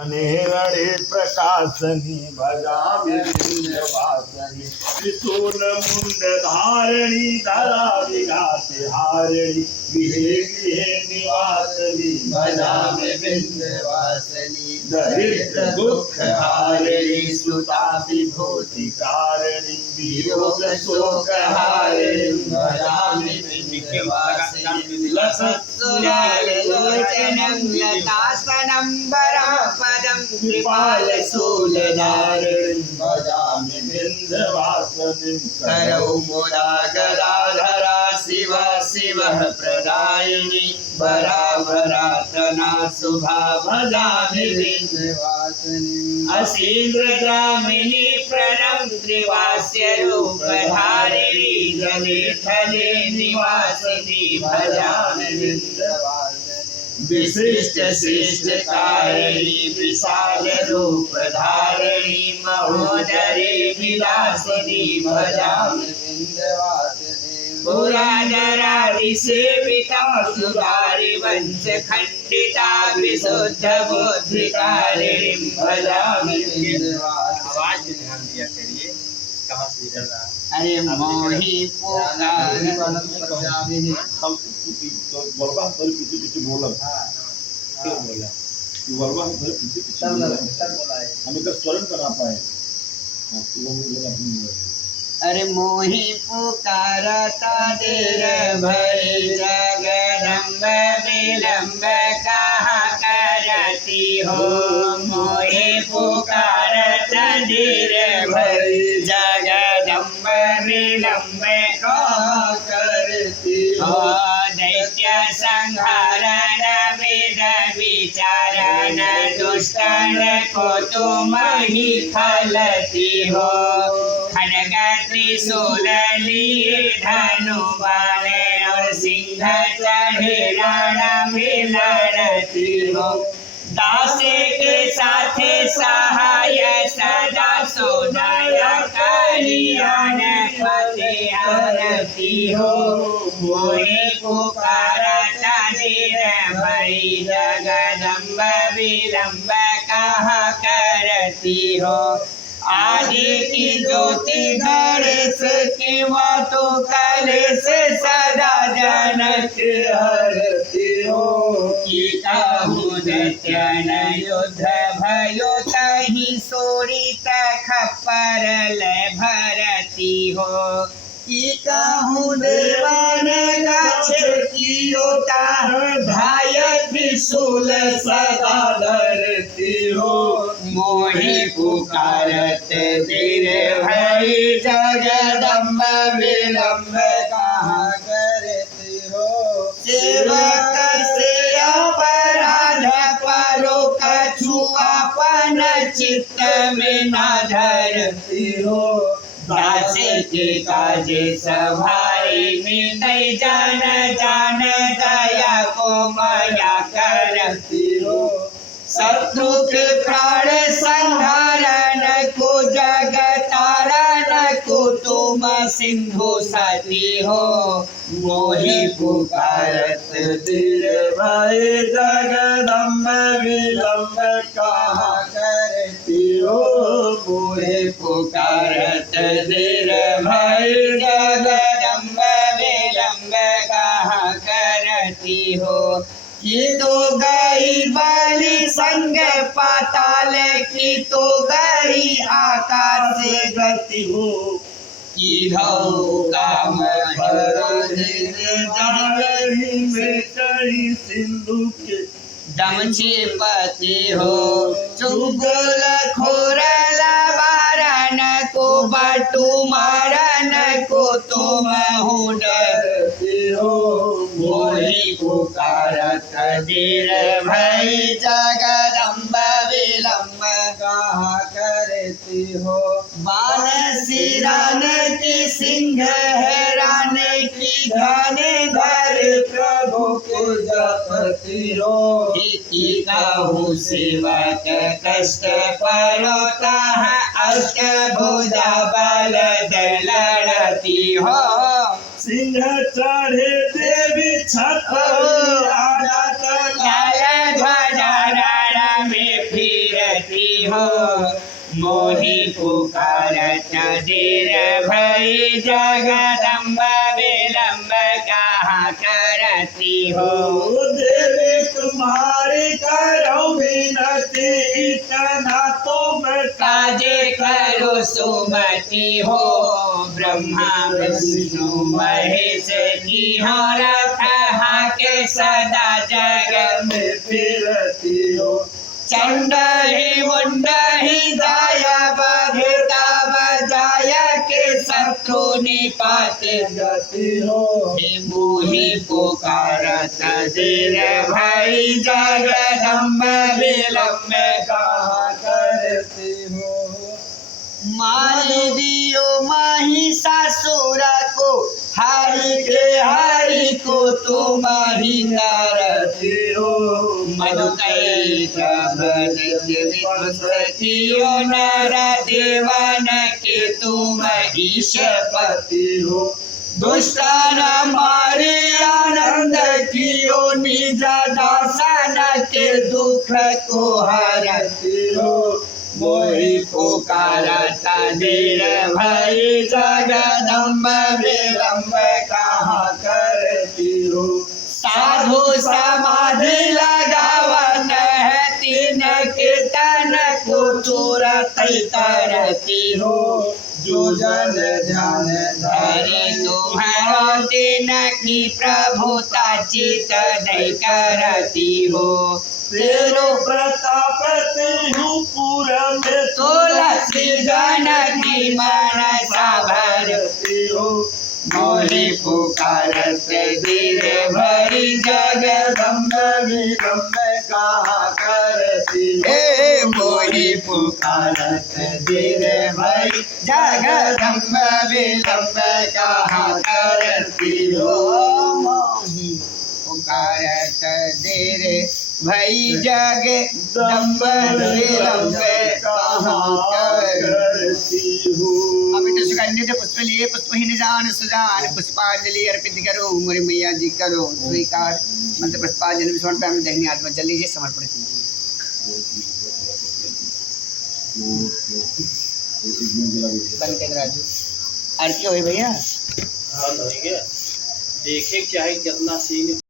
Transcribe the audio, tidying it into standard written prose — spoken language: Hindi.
अनेरणे प्रकाशनी भजामि विंध्यवासिनी त्रिशूल मुंड धारिणी धरा विघाते हारिणी गृहे गृहे निवासिनी भजामि विंध्यवासिनी दरिद्र दुख हारिणी सुता विभूतिकारिणी वियोग शोक हारिणी भजामि विंध्यवासिनी लसत्सुरालोचनं लतास्तनं वरापदं कृपालशूलधारिणीं भजामि विंध्यवासिनीं करौ मुदा गदाधरा शिव शिवः प्रदायिनी वराभरातना शुभा भजामि विंध्यवासिनीम् असीन्द्रगामिनी प्रणं त्रिवास्य रूपधारिणी जले थले निवासिनी भजामि विशिष्ट शिष्ट कारिणी विशाल रूप धारिणी महोदरे विलासिनी भजामि पुरादरादिसेविता सुधारि वंश खंडिता विशुद्ध बोधिकारिणीं भजामि आवाज में ध्यान दिया करिए कहाँ से निकल रहा है। अरे मोहि पुकार हम वर्मा पर पीछे पीछे बोला क्यों बोला कि वर्मा पर पीछे पीछे बोला हमें तो स्वरण करना पाए तो वो बोला अरे मोहि पुकारता देर भई जगदम्ब विलम्ब कहाँ करती हो मोहि पुकारता देर भई जगदम्ब विलम्ब कहाँ करती हो दैत्य संहारण वेद विचारण दुष्टन को तुम ही खलती हो खड्ग त्रिशूल लिए धनु बाण और सिंह चढ़े रण में लड़ती हो दासे के साथ सहाय सदा सोदया कल्याण फतेहरती हो मोहि पुकारता देर भई जगदम्ब विलम्ब कहाँ करती हो आदि की ज्योति गणेश की तो कलेश सदा जनक हरती हो की कहूँ दैत्यन युद्ध भयो तहि सोरित खप्पर भरती हो की कहूँ देवान गच्छ कियो धाय त्रिशूल सदा धरती हो मोहि पुकारत देर भई जगदम्ब विलम्ब कहाँ करती हो सेवक से अपराध परो कछु अपन चित्त में न धरती हो दास के काज सभाई में नहीं जान जान दया को माया करती हो शत्रु के प्राण संहारण को जग तारण को तुम सिंधु सती हो मोहि पुकारत धीर भई जगदम्ब विलम्ब कहाँ करती हो मोहि पुकारत देर भई जगदम्ब विलम्ब कहाँ करती हो की तो गई बलि संग पाताल की तो गई आकाश गति हो की काम जावही में कई सिंधु के दमछे पति हो चुगल खोरल बारन को बटू मारन को तुम हो डरती हो मोहि पुकारत देर भई जगदम्ब विलम्ब कहाँ करती हो बाण सिरन की सिंह हैरान की धन धर प्रभु को जपती हो की कहूँ सेवक कष्ट परोता है अष्ट भुजा बल लड़ती हो सिंह चढ़े देवी छत लाल ध्वजा रण में फिर करती हो मोहि पुकारत देर भई जगदम्बा विलम्ब कहाँ करती हो देवी तुम्हारी करो विनती इतना तो काजे करो सुमति हो ब्रह्मा विष्णु महेश की रथ हाके सदा जगत में फिरती हो चंड ही मुंड ही जाया बघता बजाया के शत्रु निपात गति हो मोहि पुकारत देर भई जगदम्ब विलम्ब कहाँ करती हो मारी दियो महिषासुर को हरि को तुम ही करती हो मधुकैत विश्वसियो नर देवन के तुम ईशपति हो दुष्टन मारे आनंद कियो निज दासन के दुख को हरती हो मोहि पुकारत देर भई जगदम्ब विलम्ब कहाँ करती हो साधु समाधि लगावन है तीन कीर्तन को तुरत करती हो जो जन ध्यान धरे तुम्हारा दिन की प्रभुता चित दय करती हो तेरो प्रताप हूँ पूरा में तुलसी जन की मनसा भरती हो मोहि पुकारत देर भई जगदम्ब विलम्ब कहाँ करती हो हे मोहि पुकारत देर भई जगदम्ब विलम्ब कहाँ करती हो मोहि पुकारत देर भई जगदम्ब विलम्ब कहाँ करती हो अमित सुगंधित पुष्प लिए पुष्पहीन जान सुजान पुष्पांजलि अर्पित करो मोरे मैया जी करो स्वीकार मंत्र पुष्पांजलि समर्पण में दहनी आत्मा जल लीजिए समर्पण कीजिए बंद कर राजू आरती हो भैया बंद हो गया देखे चाहे कितना सीन